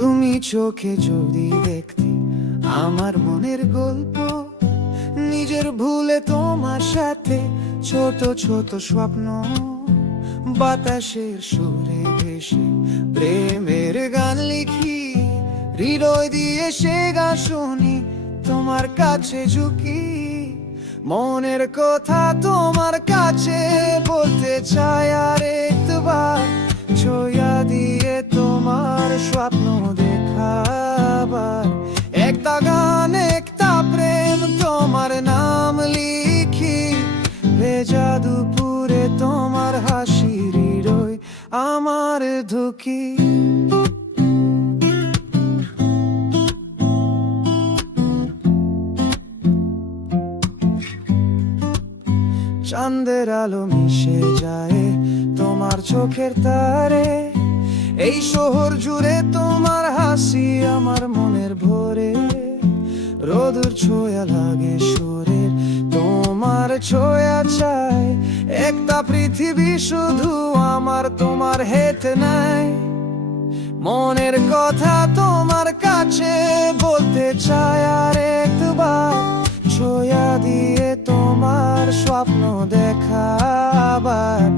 তুমি চোখে যদি দেখতে আমার মনের গল্প, নিজের ভুলে তোমার সাথে ছোট ছোট স্বপ্ন, বাতাসের সুরে ভেসে প্রেমের গান লিখি, হৃদয় দিয়ে সে গান শুনি, তোমার কাছে ঝুঁকি, মনের কথা তোমার কাছে বলতে চাই আর একবার, ছয়া দিয়ে তোমার স্বপ্ন দেখাবার, একটা গান একটা প্রেম তোমার নাম লিখি, ভেজা দুপুরে তোমার হাসি, হৃদয় আমার ধুকি। চাঁদের আলো মিশে যায় তোমার চোখের তারে, এই শহর জুড়ে তোমার হাসি আমার মনের ভরে, রোদের ছোঁয়া লাগে শরীর তোমার ছোঁয়া চাই, একটা পৃথিবী শুধু আমার তোমার হেতে নাই, মনের কথা তোমার কাছে বলতে চাই আর একবার, ছোঁয়া দিয়ে তোমার স্বপ্ন দেখাবার,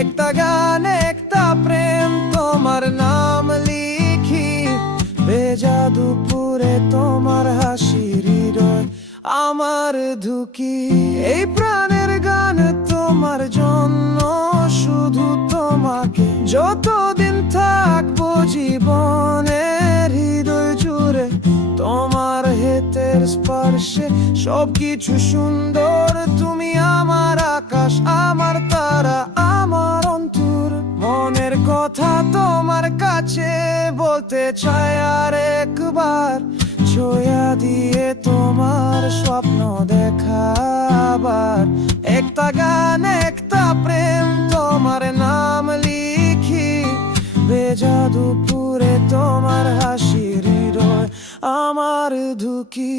একটা গান একটা প্রেম তোমার নাম লিখি, ভেজা দুপুরে তোমার হাসি, হৃদয় আমার ধুকি। এই প্রাণের গান তোমার জন্য, শুধু তোমাকে, যতদিন থাকবো জীবনের হৃদয় জুড়ে, তোমার হেতের স্পর্শে সবকিছু সুন্দর, তুমি আমার আকাশ আমার তারা আমার অন্তর, মনের কথা তোমার কাছে বলতে চাই আর একবার, ছোঁয়া দিয়ে তোমার স্বপ্ন দেখাবার, একটা গান একটা প্রেম তোমার নাম লিখি, ভেজা দুপুরে তোমার হাসি, হৃদয় আমার ধুকি।